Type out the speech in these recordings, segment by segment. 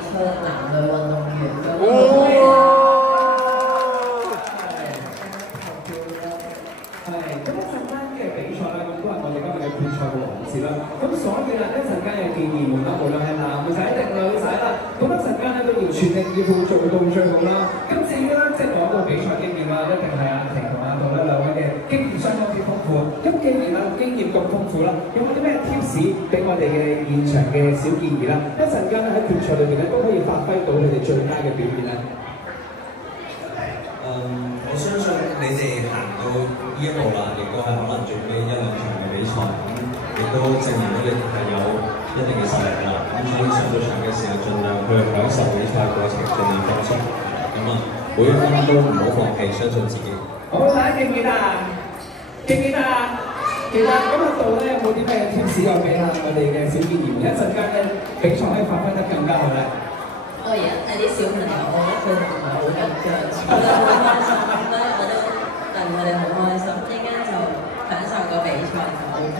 出男女運動員咁樣係咁一陣間嘅比賽啦，咁都係我哋今日嘅決賽嘅環節啦。咁所以啦，一陣間嘅建議們啦，無論係男仔定女仔啦，咁一陣間咧都要全力以赴做到最好啦。咁至於咧，即係講到比賽經驗啦，一定係阿婷同阿杜咧兩位嘅經驗相當之豐富。咁既然啊經驗咁豐富啦，有冇啲咩 tips 俾我哋嘅現場嘅小建議啦？一陣間咧喺決賽裏邊咧都可以發揮到你哋最佳嘅表現咧。我相信你哋行到呢一步啦，亦都係可能最尾一兩場嘅比賽，亦都證明到你哋係有一定嘅實力啦。咁所以上到場嘅時候，盡量去享受比賽過程，盡量放鬆。咁啊，每一分都唔好放棄，相信自己。好，大家記唔記得啊？記唔記得啊？記得。咁啊，度咧有冇啲咩 tips 又俾下我哋嘅小建議？一陣間咧比賽可以發揮得更加好咧。我而家睇啲小朋友，我覺得佢哋唔係好緊張，我覺得好開心，所以我都戥佢哋好開心。依家就享受個比賽就 OK。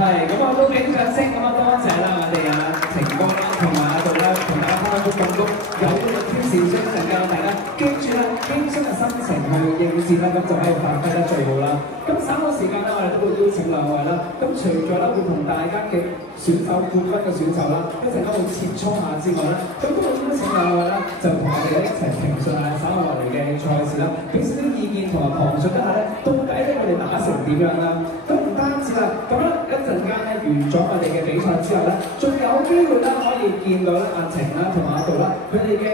係，咁我都俾啲掌聲，咁啊多謝啦我哋阿晴哥啦，同埋阿杜啦，同大家開咗咁多有呢個挑戰，所以能夠大家記住啦，輕鬆嘅心情去應戰啦，咁就可以發揮得最好啦。咁稍後時間咧，我哋都會邀請兩位啦。咁除咗咧會同大家嘅選手冠軍嘅選手啦，一陣間會切磋下之外咧，咁都會邀請兩位啦，就同我哋一齊評述下稍後落嚟嘅賽事啦，俾少啲意見同埋旁述一下咧，到底咧我哋打成點樣啦？咁唔單止啦，咁咧一陣間咧完咗我哋嘅比賽之後咧，仲有機會咧可以見到咧阿晴啦同埋阿杜啦，佢哋嘅